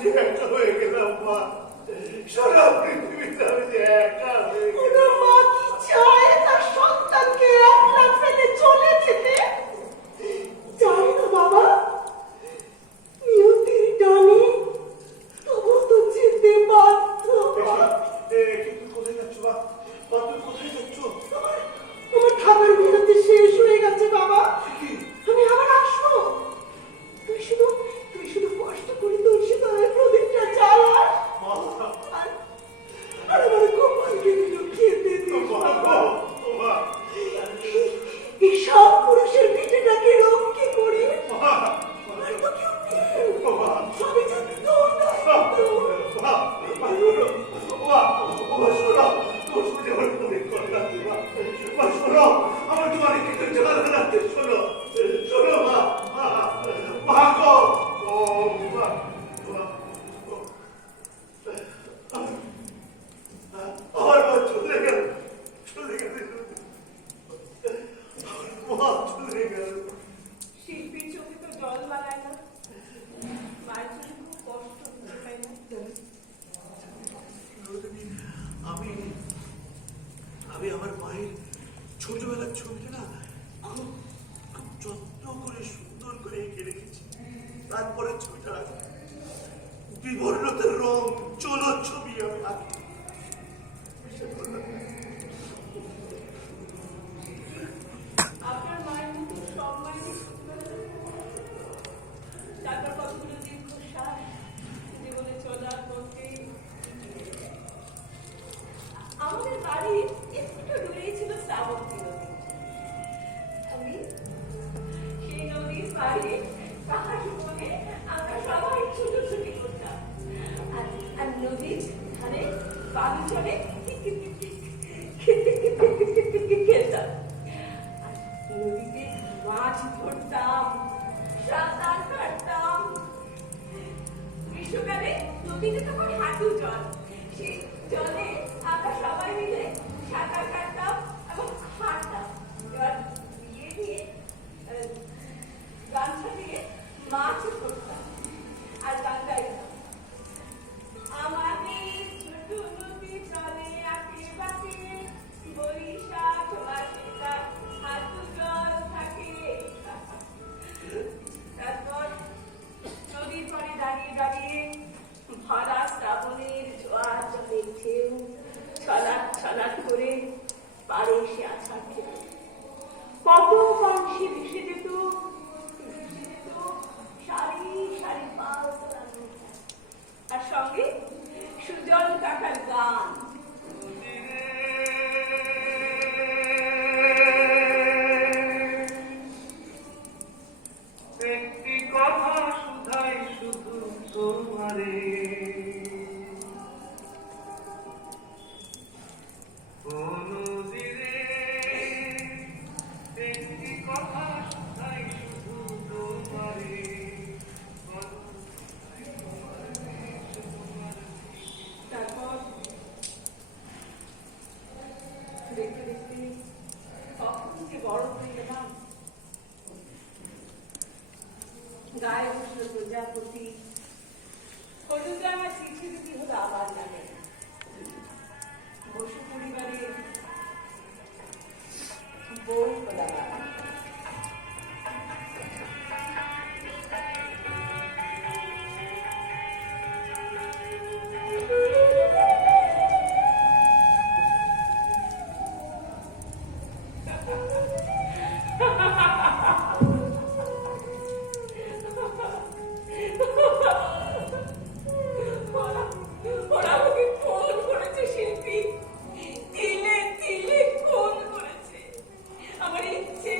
যে একা হয়ে গেলাম মা, সারা পৃথিবীতে আমি যে একা হয়ে গেলাম। মা কি চায় তার সন্তানকে একলা ফেলে চলে যেতে? চাই না বাবা, নিয়তির টানে তবু তো যেতে বাধ্য। কিন্তু কোথায় যাচ্ছ মা? তুই কোথায় যাচ্ছ? আমার খাবার বিরতি শেষ হয়ে গেছে বাবা, আমি আবার আসবো। তুই শুধু কষ্ট করে তুলসীতলায় প্রদীপটা জ্বালাস আর আমার গোপালকে দিল খেতে দিস। এই সব পুরুষের পিঠেটাকে রক্ষে করি আর তো কেউ নেই, সবই যদি তোর দায়িত্ব। আমার তোমার কিন্তু জানা রাখতে শোনো, শোনো মা, মা গো, ও মা, আমার মা চলে গেল, চলে গেল, মা চলে গেল। শিল্পীর চোখে তো জল বাড়ায় না, মায়ের চোখে খুব কষ্ট তাই না? আমি আমার মায়ের ছোটবেলার ছবিটা না খুব খুব যত্ন করে সুন্দর করে এঁকে রেখেছি। তারপরে ছবিটা বিবর্ণতার রং চলো ছবি আমি আঁকি। আপনার মায়ের মতো সব মায়েরই তারপর কতগুলো দীর্ঘশ্বাস জীবনে চলার পথে। আমাদের বাড়ি একটু দূরেই ছিল শ্রাবন্তী নদী। আমি সেই নদীর পাড়ে পাহাড় বনে আমরা সবাই ছুটোছুটি করতাম আর নদীর ধারে বালু চলে খেলতাম। নদীতে মাছ ধরতাম, সাঁতার কাটতাম। গ্রীষ্মকালে নদীতে তখন হাঁটু জল, সেই জলে আমরা সবাই মিলে সাঁতার কাটতাম এবং হাঁটতাম। এবার বিয়ে দিয়ে গামছা দিয়ে মাছ ধরতাম আর গান গাইতাম। আমাদের ছোট নদী চলে আঁকে বাঁকে, বৈশাখ মাসে হাঁটু জল থাকে। তারপর নদীর পাড়ে দাঁড়িয়ে দাঁড়িয়ে ভরা শ্রাবণের জোয়ার জলের ঢেউ ছলাট ছলাট করে পাড়ে এসে আছাড় খেত। কত বংশী ভেসে যেত সারি সারি পাল তোলা নৌকা, আর সঙ্গে সুজন কাকার গান। একটি কথা শুধাই শুধু তোমারে, ও নদীরে, একটি কথা শুধাই শুধু তোমারে। তারপর দেখতে দেখতে কখন যে বড় হয়ে গেলাম। গায়ে বসলো প্রজাপতি, হলুদে আমার চিঠি দিতে হলো আবার লাগে না। বসু পরিবারের বই খোলা বাবা। ওরা আমাকে ফোন করেছে শিল্পী, তিলে তিলে ফোন করেছে। আমার ইচ্ছে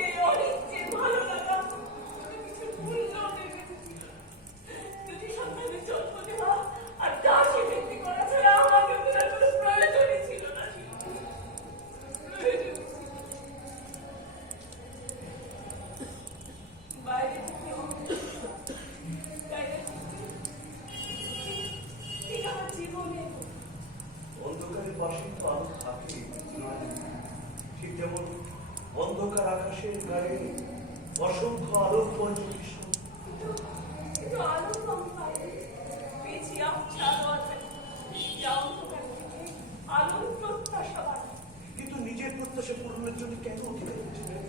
জীবনের জন্য কেন অধিকার খুঁজছিলেন?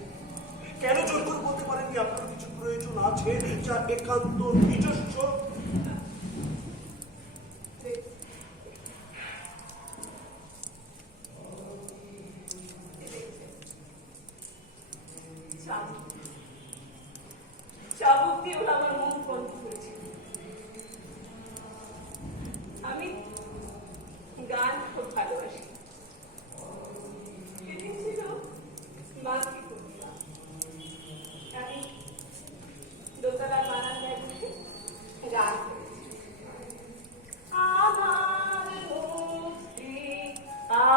কেন জোর করে বলতে পারেননি আপনার কিছু প্রয়োজন আছে যা একান্ত নিজস্ব? চাবুক দিয়ে ওরা আমার মুখ বন্ধ করেছে। আমি গান খুব ভালোবাসি। সেদিন ছিল মাতৃ পূর্ণিমা। আমি দোতলার বারান্দায় বসে গান করেছি। আমার মুক্তি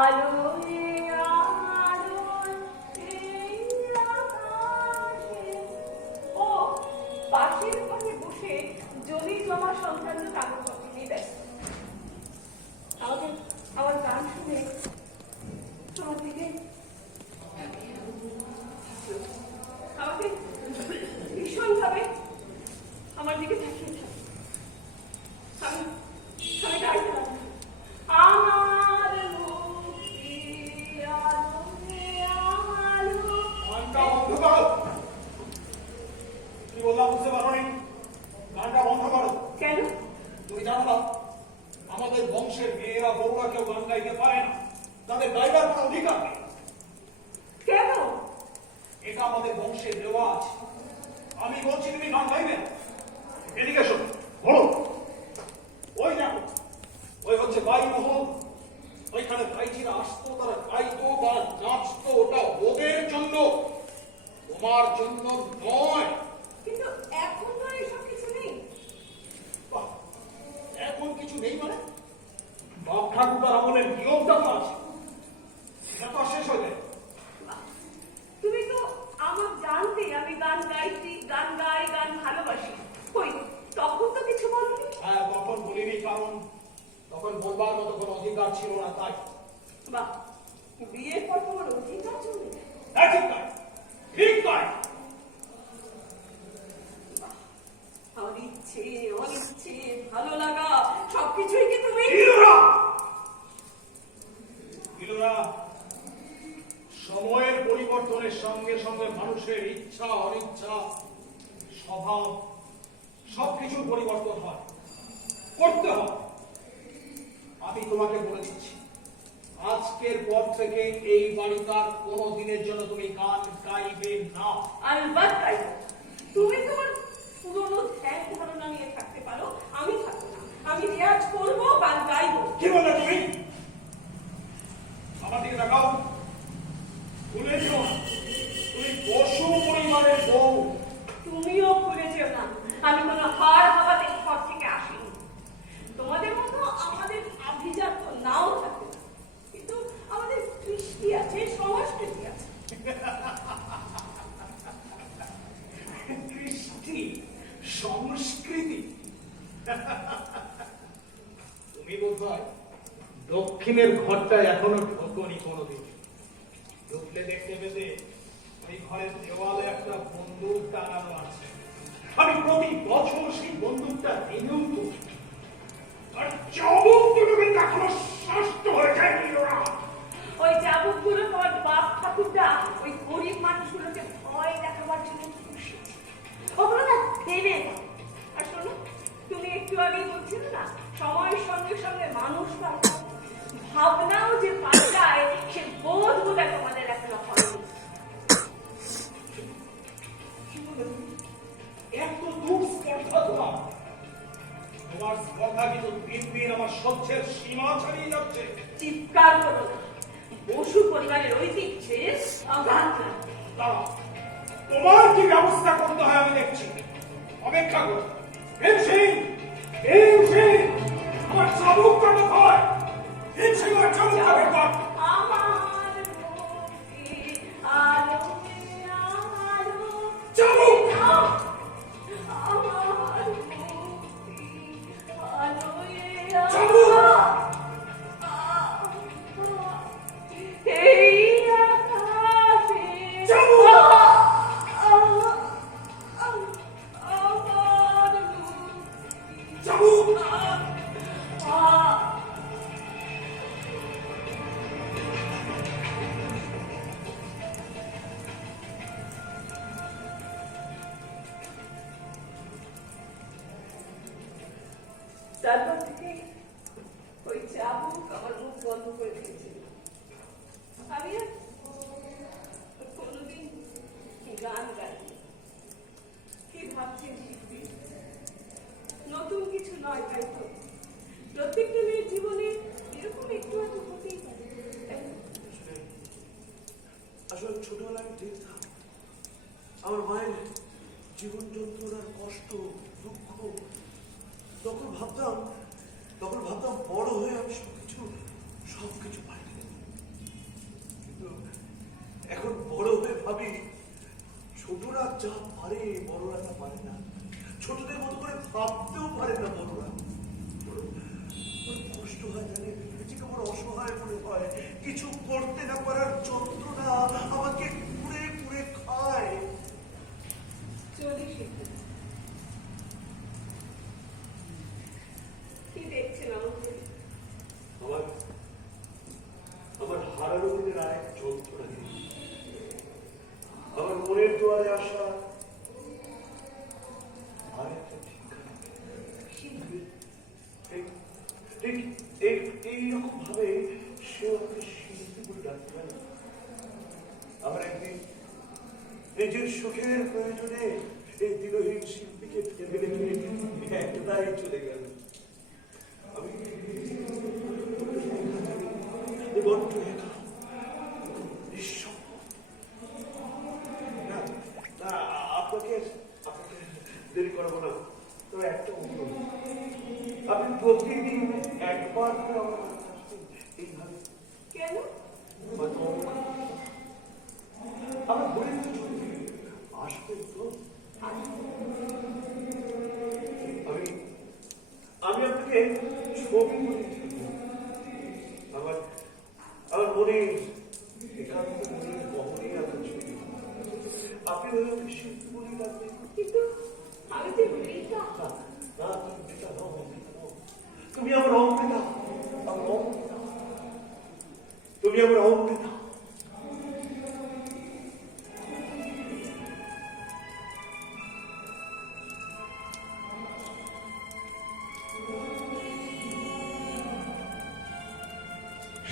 আলোয় আলোয় এই আকাশে। ও পাশের ঘরে বসে জমি জমা সংক্রান্ত কাগজপত্র নিয়ে ব্যস্ত। আমার গান শুনে আমার দিকে আমাকে ভীষণভাবে আমার দিকে তাকিয়ে থাকে। আমি গাইতে লাগলাম, আমার মুক্তি আলোয় আলো। গানটা বন্ধ করো। তুমি বললাম বুঝতে পারো নি? গানটা বন্ধ করো। কেন? তুমি জানো না আমাদের বংশের মেয়েরা বউরা কেউ গান গাইতে পারে না, তাদের গাইবার কোনো অধিকার নেই। কেন? এটা আমাদের বংশের রেওয়াজ। আমি বলছি তুমি গান গাইবে না। এদিকে এসো, বলো। ওই দেখো, ওই হচ্ছে বাইমহল। ওইখানে গাইছিরা আসতো, তারা গাইতো বা নাচতো, ওটা ওদের জন্য, তোমার জন্য নয়। কিন্তু এখন তো এসব কিছু নেই। বাহ, এখন কিছু নেই মানে? বাপ ঠাকুরদার আমলের নিয়মটা তো আছে, সেটা তো আর শেষ হয়ে যায়। তুমি তো আমার জানতে আমি গান গাইছি, গান গাই, গান ভালোবাসি। কই তখন তো কিছু বলনি। হ্যাঁ, তখন বলিনি, কারণ তখন বলবার মতো কোনো অধিকার ছিল না, তাই। বাহ, বিয়ের পর তোমার অধিকার চলে যায়। হ্যাঁ, ঠিক তাই, ঠিক তাই। আমার ইচ্ছে, অনিচ্ছে, ভালো লাগা সবকিছুই কি তুমি? সময়ের পরিবর্তনের সঙ্গে সঙ্গে মানুষের ইচ্ছা, অনিচ্ছা, স্বভাব সবকিছুর পরিবর্তন হয়, করতে হয়। আমি তোমাকে বলে দিচ্ছি, আজকের পর থেকে এই বাড়িটার কোনো দিনের জন্য তুমি গান গাইবে না। আলবাত গাইব। তুমি তোমার পুরনো ধ্যান ধারণা নিয়ে থাকতে পারো, আমি থাকবো না। আমি রেয়াজ করবো, গান গাইবো। কি বললে তুমি? আমার দিকে তাকাও। ভুলে যেও না, তুমি পশু পরিবারের বউ। তুমিও ভুলে যেও না, আমি কোনো হার হাওয়াতে ঘর থেকে আসিনি। তোমাদের মতো আমাদের আভিজাত্য নাও থাকতে পারে, কিন্তু আমাদের কৃষ্টি আছে, সংস্কৃতি আছে। কৃষ্টি, সংস্কৃতি। তুমি বোধহয় দক্ষিণের ঘরটা এখনো ঢোকনি কোনোদিন। ঢুকলে দেখতে পেতে ওই ঘরের দেওয়ালে একটা বন্দুক টাঙানো আছে। আমি প্রতি বছর সেই বন্দুকটা রিনিউ করি। আর চাবুক দুটো কিন্তু এখনো নষ্ট হয়ে যায়নি ওরা। ওই চাবুকগুলো তোমার বাপ ঠাকুরদা ওই গরিব মানুষগুলোকে ভয় দেখাবার জন্য বসেছে। ওগুলো না দেবে না। আর শোনো, তুমি একটু আগে বলছিলে না সময়ের সঙ্গে সঙ্গে মানুষ পাল্টায়, ভাবনাও যে পাল্টায় সে বোধগুলো তোমাদের এখনো হয়নি। এত দূর স্পর্ধা তোমার। তোমার স্পর্ধা কিন্তু দিন দিন আমার সহ্যের সীমা ছাড়িয়ে যাচ্ছে। চিৎকার করো না, বসু পরিবারের ঐতিহ্যে আঘাত লাগে। দাঁড়াও, তোমার কি ব্যবস্থা করতে হয় আমি দেখছি। অপেক্ষা করো। আমার চাবুকটা কোথায়? আমার চাবুকটা বের কর। আমার মুক্তি আলোয় আলো। চাবুক! আমার মুক্তি আলোয় চাবুক! এই আকাশে চাবুক! আমার চাবুক! তারপর থেকে ওই চাবুক আমার মুখ বন্ধ করে দিয়েছিল। আমি আর কোনোদিন গান গাইনি। কি ভাবছেন শিল্পী? নতুন কিছু নয়, তাই তো? প্রত্যেকটা মেয়ের জীবনে এরকম একটু একটু হতেই পারে। আসলে ছোটবেলায় আমি দেখতাম আমার মায়ের জীবন যন্ত্রণার কষ্ট, দুঃখ, তখন ভাবতাম বড় হয়ে আমি সবকিছু পাই। কিন্তু এখন বড় হয়ে ভাবি ছোটরা যা পারে বড়রা তা পারে না। ছোটদের মতো করে ভাবতেও পারে না বড়রা। বড় কষ্ট হয়, জানি নিজেকে বড় অসহায় মনে হয়। কিছু করতে না পারার যন্ত্রণা আমাকে পুড়ে পুড়ে খায়। চলি শিল্পী, কি দেখছেন আমাকে? আমার হারানো দিনের আরেক যন্ত্রণা নেই। আমার মনের দুয়ারে আসা আরেকটা ঠিকানা। এইরকম ভাবে সে আমাকে শিল্পী বলে ডাকতে পারে। আমার একদিন নিজের সুখের প্রয়োজনে এই দিনহীন শিল্পীকে ফেলে রেখে একটাই চলে গেল। আমি বড্ড একা, নিঃসঙ্গ। না, আপনাকে দেরি করবো না। তো একটা অনুরোধ, আপনি প্রতিদিন একবার করে আমার কাছে আসতেন এইভাবে। কেন? আমার বলি আসবেন তো? আমি আপনাকে ছবি আমার মনে একান্ত মনে বহনে আপনার ছবি। আপনি হলে আমাকে শিল্পী বলেই রাখবেন। কিন্তু আমি যে মেয়েটা। না, তুমি আমার অমৃতা, তুমি আমার অমৃতা।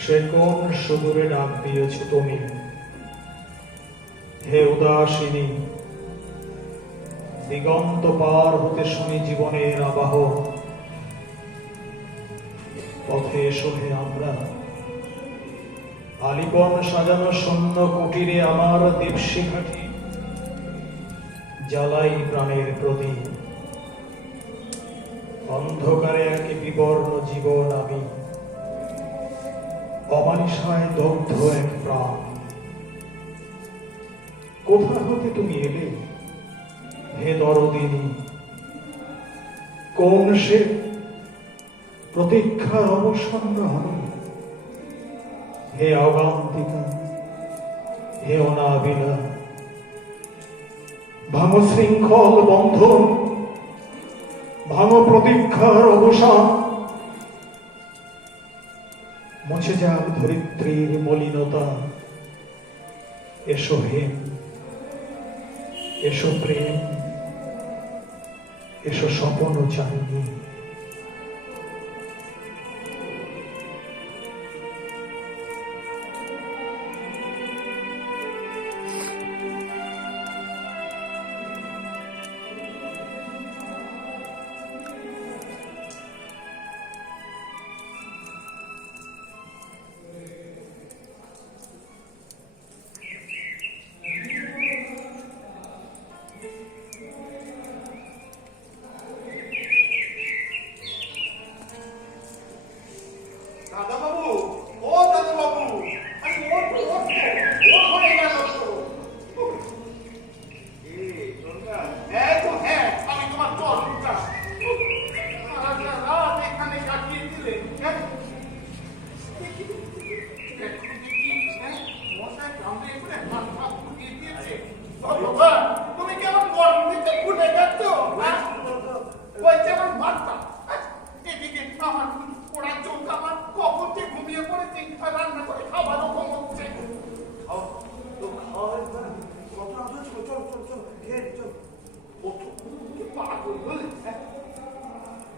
সে কোন সুদূরে ডাক দিয়েছ তুমি, হে উদাসিনী? দিগন্ত পার হতে শুনি জীবনের আবাহ। পথে এসো হে আমরা, আলিপন সাজানো শূন্য কুটিরে আমার দীপশিখাটি জ্বালাই প্রাণের প্রদীপ। অন্ধকারে এক বিবর্ণ জীবন আমি, অমানিসায় দগ্ধ এক প্রাণ। কোথা হতে তুমি এলে হে দরদিনী? কোন সে প্রতীক্ষার অবসন্ন আমি? হে অগান্তিকা, হে অনাবিলা, ভাঙো শৃঙ্খল বন্ধন, ভাঙো প্রতীক্ষার অবসান। মুছে যাক ধরিত্রীর মলিনতা। এসো হেম, এসো প্রেম, এসো স্বপন চাইনি।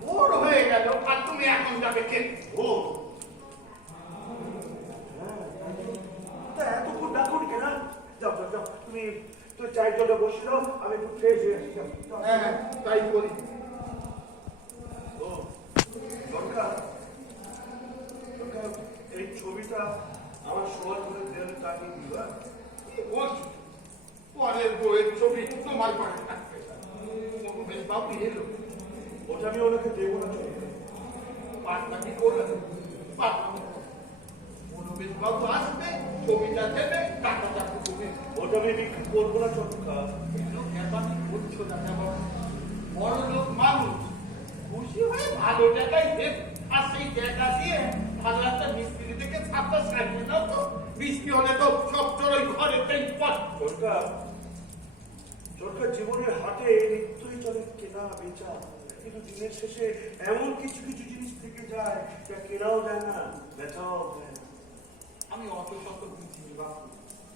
বড় হয়ে গেল আর তুমি এখন যাবে কে? ও তা এতক্ষণ ডাকুন কেনা? যাও যাও যাও, তুমি তো চায়ের জন্য বসে দাও, আমি একটু ফ্রেশ হয়ে আসি। যাও, যাও। হ্যাঁ তাই করি। ও দরকার দরকার এই ছবিটা আমার শোয়ার ঘরে দেয়ালে টাঙিয়ে দিবা। কি বলছো? পরের বইয়ের ছবি তোমার ঘরে থাকবে? বেশ বাবু এলো, ওটা আমি ওনাকে দেবো না ছবি। পাটনাটি করবে, পাটনাটি মনোবেশ বাবু আসবে, ছবিটা দেবে, টাকাটা দেবে। ওটা আমি বিক্রি করবো না চটকা। করছো দাদা বাবু, বড় লোক মানুষ খুশি হয়ে ভালো টাকাই দেবে, আর সেই টাকা দিয়ে ভালো একটা মিস্ত্রি থেকে ছাপটা সারিয়ে দাও তো। বৃষ্টি হলে তো সব চড়ই ঘরেতেই পথ। চটকা চটকা জীবনের হাটে নিত্যই চলে কেনা বেচা, কিন্তু দিনের শেষে এমন কিছু কিছু জিনিস থেকে যায় যা কেনাও যায় না, বেচাও যায় না। আমি অত শত বুঝিনি বাবু,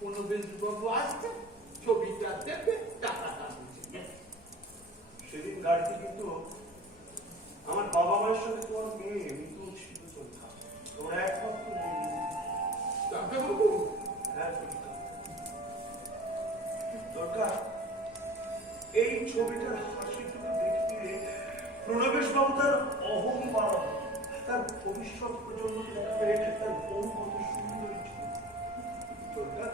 মনোবেশ বাবু আসবে, ছবিটা দেবে, টাকাটা বুঝবে। সেদিন গাড়িতে কিন্তু আমার বাবা মায়ের সঙ্গে তোমার মেয়ে মৃত্যু ছিল চলতা, তোমরা একমাত্র মেয়ে। ডাক্তারবাবু, হ্যাঁ চলতা। দরকার এই ছবিটার হাসিটুকু দেখিয়ে প্রণবেশ বাবু তার অহং বাড়াবে, তার ভবিষ্যৎ প্রজন্ম দেখাবে তার বউ কত সুন্দর ছিল। দরকার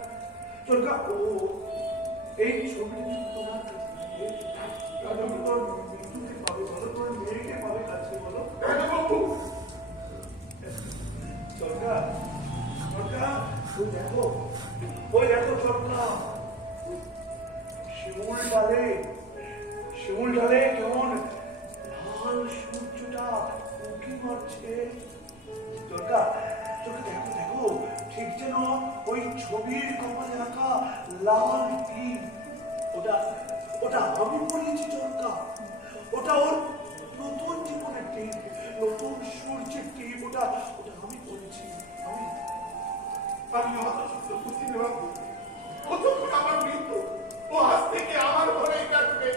দরকার ও এই ছবিটা তোমার কাছে থাকে, তাহলে তোমার মৃত্যুকে পাবে বলো, তোমার মেয়েকে পাবে কাছে বলো। ডাক্তারবাবু, দরকার দরকার ওই দেখো চরকা, শিমুল ডালে কেমন লাল সূর্যটা উঁকি মারছে। দরকার দেখো দেখো, ঠিক যেন ওই ছবির কপালে আঁকা লাল টিপ। ওটা ওটা আমি পড়িয়েছি চরকা, ওটা ওর নতুন জীবনের টিপ, নতুন সূর্যের টিপ, ওটা ওটা আমি পড়েছি। আমি অত শত বুঝিনি বাবু, কতক্ষণ আমার মৃত্যু, ও আজ থেকে আমার ঘরেই থাকবে,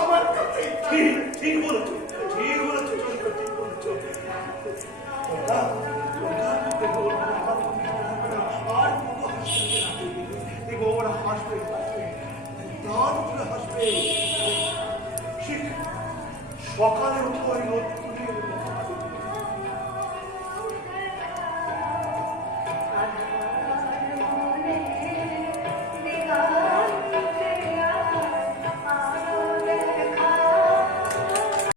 আমার কাছেই থাকবে। ঠিক বলেছো, ঠিক বলেছো চরকা, ঠিক বলেছো। চরকা চরকা দেখো, ওর মনে আমার কোনো কিছু হবে না, আর কোনো হাসতে না, দেখো ওরা হাসবে হাসবে, প্রাণ খুলে হাসবে। ঠিক সকালে উঠে ওই রোদ খুলে